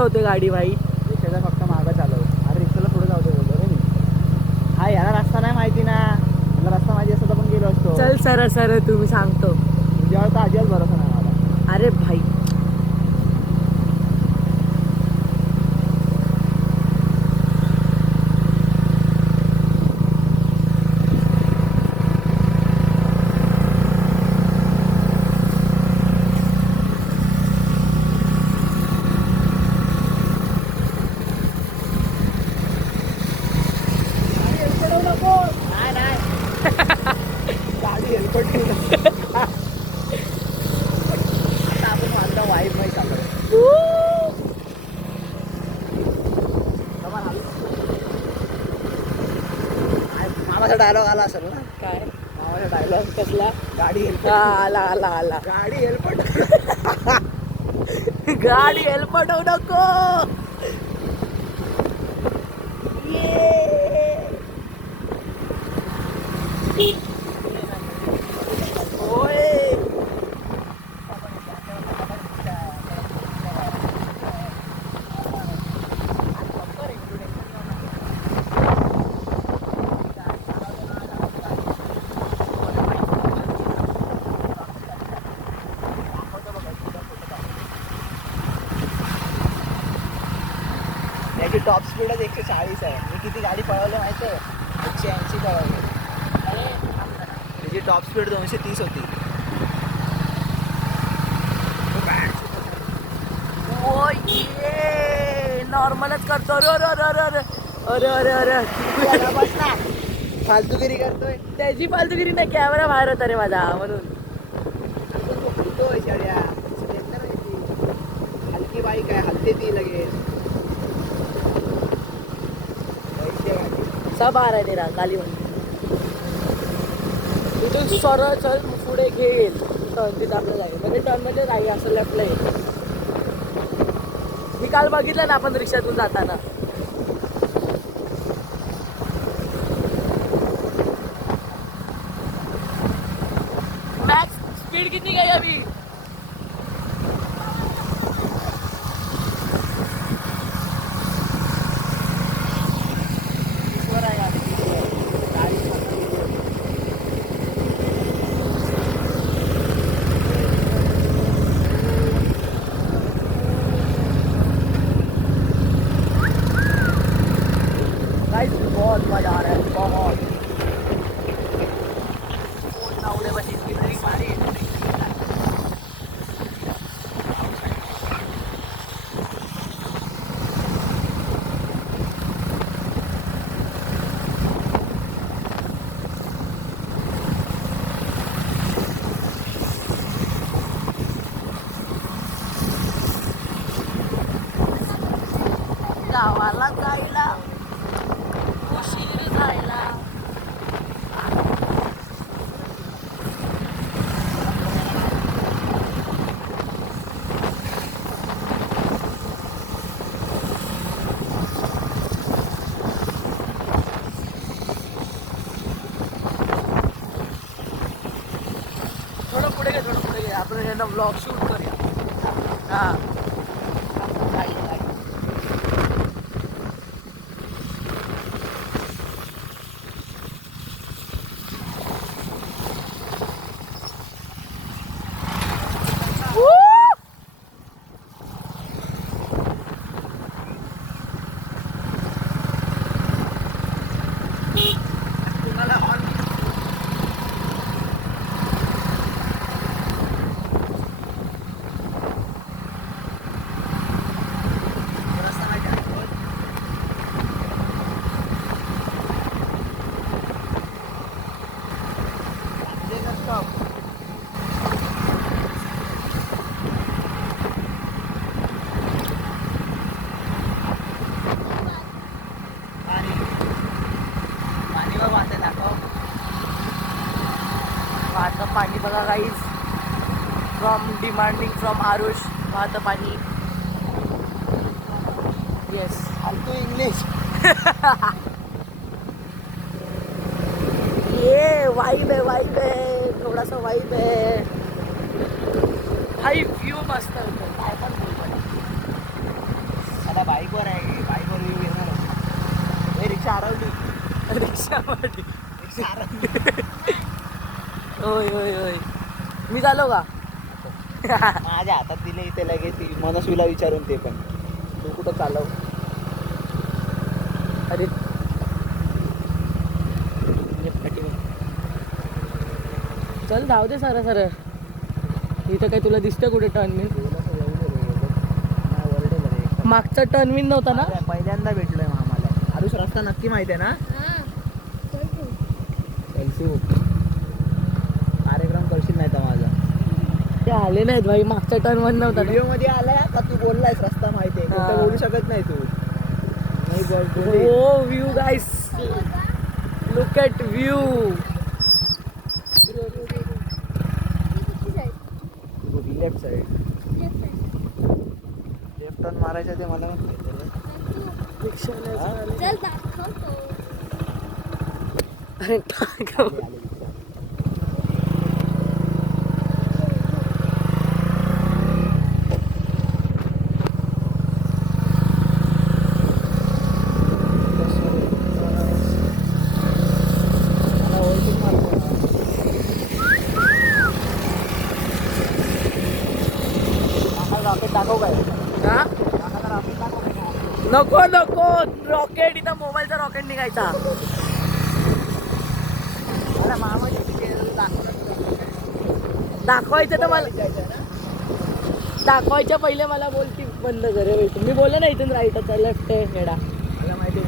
होते गाडी भाई. रिक्षाचा फक्त मागं चालव. अरे रिक्षाला पुढे जाऊ दे बोलतो रे मी. हा याला रस्ता नाही माहिती ना. मला रस्ता माहिती असता तर पण गेलो असतो. चल सर सर तुम्ही सांगतो. तुझ्यावर तर अजिबात भरोसा नाही मला. अरे भाई गाडी हेल्पट आता आपण माझा वाईफ नाही सापडत. मामाचा डायलॉग आला असेल ना. काय मामाचा डायलॉग कसला गाडी हेल्पट. आला आला आला गाडी हेल्पट. गाडी हेल्पट होऊ नको. याची टॉप स्पीडच 140 आहे. मी किती गाडी पळवली माहिती आहे? 180 पळवली. त्याची टॉप स्पीड 230 होती. नॉर्मलच करतो. अरे अरे अरे अरे बस ना. फालतूगिरी करतोय. त्याची फालतूगिरी नाही, कॅमेरा बाहेर होता रे माझा म्हणून. हलकी बाईक आहे, हलते ती लगेच. सब आ रहा है तेरा गाली म्हणून. तिथून सरळ चल पुढे घेईल तिथं आपल्या जागे म्हणजे टर्नमध्ये जागे असं लेफ्टला येईल. मी काल बघितलं ना आपण रिक्षातून जाताना. मॅक्स स्पीड कितनी गई अभी? बहुत मजा आ रहा है बहुत. उडे बस इसकी ब्रेक मारी. गावाला जायला उशीर जायला. थोडं पुढे घे आपण यांना ब्लॉग शूट करूया. हा वाहतं पाणी बघा गाईज. Demanding from Aarush. वाहतं पाणी. येस फालतू इंग्लिश. ये वाइब है थोड़ा सा वाइब है भाई. व्यू मस्त होतं काय पण बोलतो. आता बाईकवर आहे, बाईकवर व्ह्यू घेणार होतो. हे रिक्षा हरवली, रिक्षामध्ये रिक्षा हरवली. होय होय होय. मी चालव का? माझ्या हातात दिले इथे लगेच ती मनस्वीला विचारून ते पण तू कुठं चालव? अरे चल जाऊ दे सर सर. इथं काय तुला दिसतं कुठे टर्नविन? मागचा टर्नविन नव्हता ना? पहिल्यांदा भेटलोय आम्हाला. आरुष रस्ता नक्की माहिती आहे ना? कार्यक्रम करशील नाही तर माझा. ते आले नाहीत भाई, मागचा टर्न नव्हता ना? व्हिडिओ मध्ये आलाय का तू बोललायस रस्ता माहिती आहे, हा. बोलू शकत नाही तू. नाही बोल. Oh, view guys. Look at view. Left side left turn मारायचं ते मला अरे टाक. रॉकेट टाकव काय? हा? रॉकेट टाकव काय? नको नको रॉकेट, इथं मोबाईलचा रॉकेट निघायचा. मला मामाची दाखवायचं तर मला, दाखवायच्या पहिले मला बोल की बंद करे. मी बोलले ना इथून राईट होता, लेफ्ट आहे हेडा. मला माहिती आहे.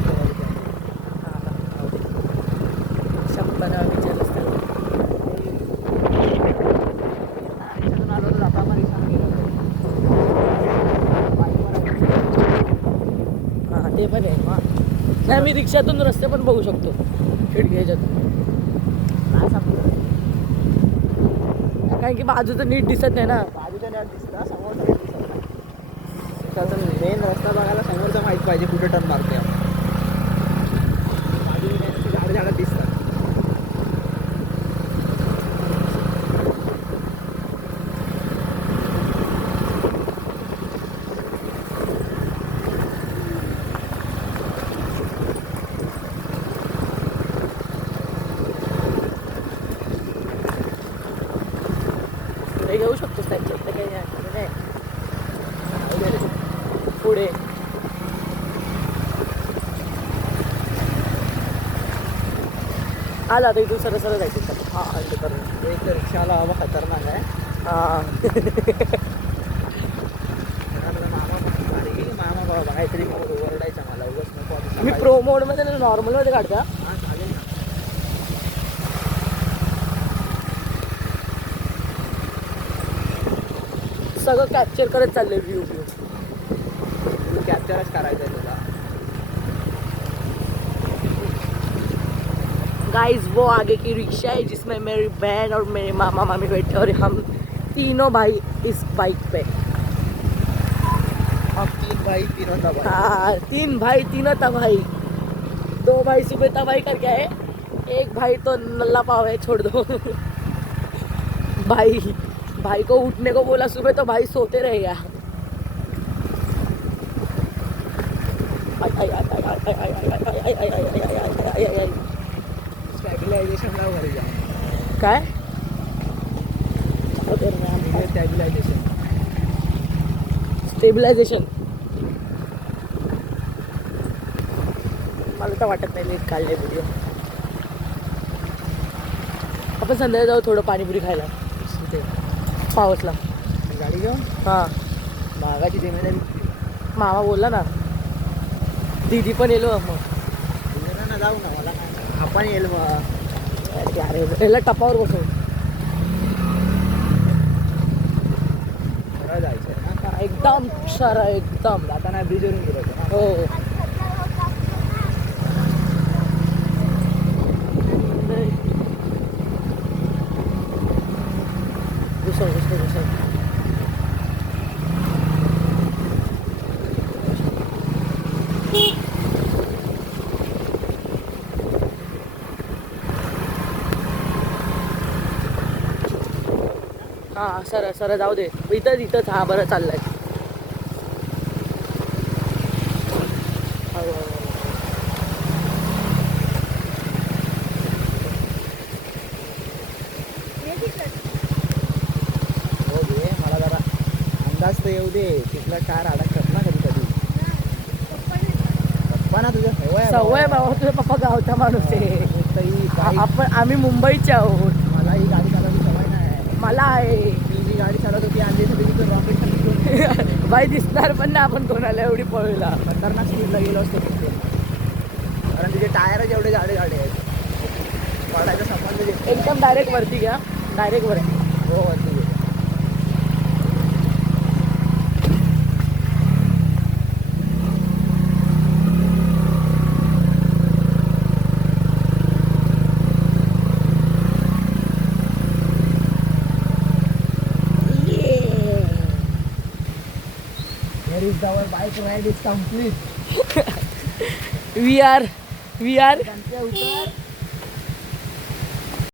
शब्दाने विचारलं असतं. हां ते पण आहे. नाही मी रिक्षातून रस्ते पण बघू शकतो खिडकी ह्याच्यातून. कारण की बाजूचं नीट दिसत नाही ना. बाजूच्या नाही दिसतं, समोर मेन रस्ता बघायला समोरचा माहीत पाहिजे कुठे टर्न मारतोय आपण. बाजूला झाडं दिसतात. पुढे घेऊ शकतोस त्यांच्या इथं काही नाही. पुढे आला आता इथून सरळ सरळ जायचं. हा एक तर रिक्षाला हवा खतरनाक आहे. हां मामा बाबा काहीतरी ओरडायचा मला उगाच नको आता मी प्रो मोडमध्ये ना नॉर्मलमध्ये काढता. हा चालेल ना. सगळं कॅप्चर करत चाललंय व्ह्यू व्ह्यू. तू कॅप्चरच करायचं आहे तुला. गाइस वो आगे की रिक्शा है जिसमें मेरी बहन और मेरे मामा मामी बैठे और हम तीनों भाई इस बाइक पे. हम तीन भाई तीनों तबाही. हाँ 3 भाई तीनों तबाही. 2 भाई सुबह तबाही करके आए, एक भाई तो नल्ला पाव है, छोड़ दो. भाई को उठने को बोला सुबह तो भाई सोते रह गया. स्टॅबिलायझेशनला वगैरे जा. काय स्टॅबिलायझेशन स्टेबिलायझेशन मला तर वाटत नाही नीट काढले व्हिडिओ. आपण संध्याकाळी जाऊ थोडं पाणीपुरी खायला पावसला. गाडी घेऊन हां मागाची जिम्मेदारी मामा बोलला ना, दीदी पण येलो मग. तुझ्या ना जाऊ ना मला काय आपण येईल मग. अरे याला टपावर बसव. सरळ जायचं आहे ना. एकदम सरळ एकदम. जाताना ब्रिजवरून गेलो होतो ना. हो घुसव. हां सरळ सरळ जाऊ दे. इथंच हा बरं चाललाय. येऊ दे तिथला टायर अडकतात ना कधी कधी. पप्पा ना तुझ्या सवय बाबा, तुझा पप्पा गावचा माणूस आहे. आम्ही मुंबईचे आहोत. मला ही गाडी चालवायची सवय नाही. मला आहे. मी जी गाडी चालवत होती आणली होती तिथं रॉकेट खाली बाई दिसणार पण ना आपण कोणाला एवढी पळूला. खतरनाक स्पीडला गेलो असतो तिथे. कारण तिचे टायरच एवढे जाडे जाडे आहेत. पडायचा संबंध येत नाही. एकदम डायरेक्ट वरती घ्या, डायरेक्ट वर. हो वरती गेलो. Here is our bike ride is complete. We are उतर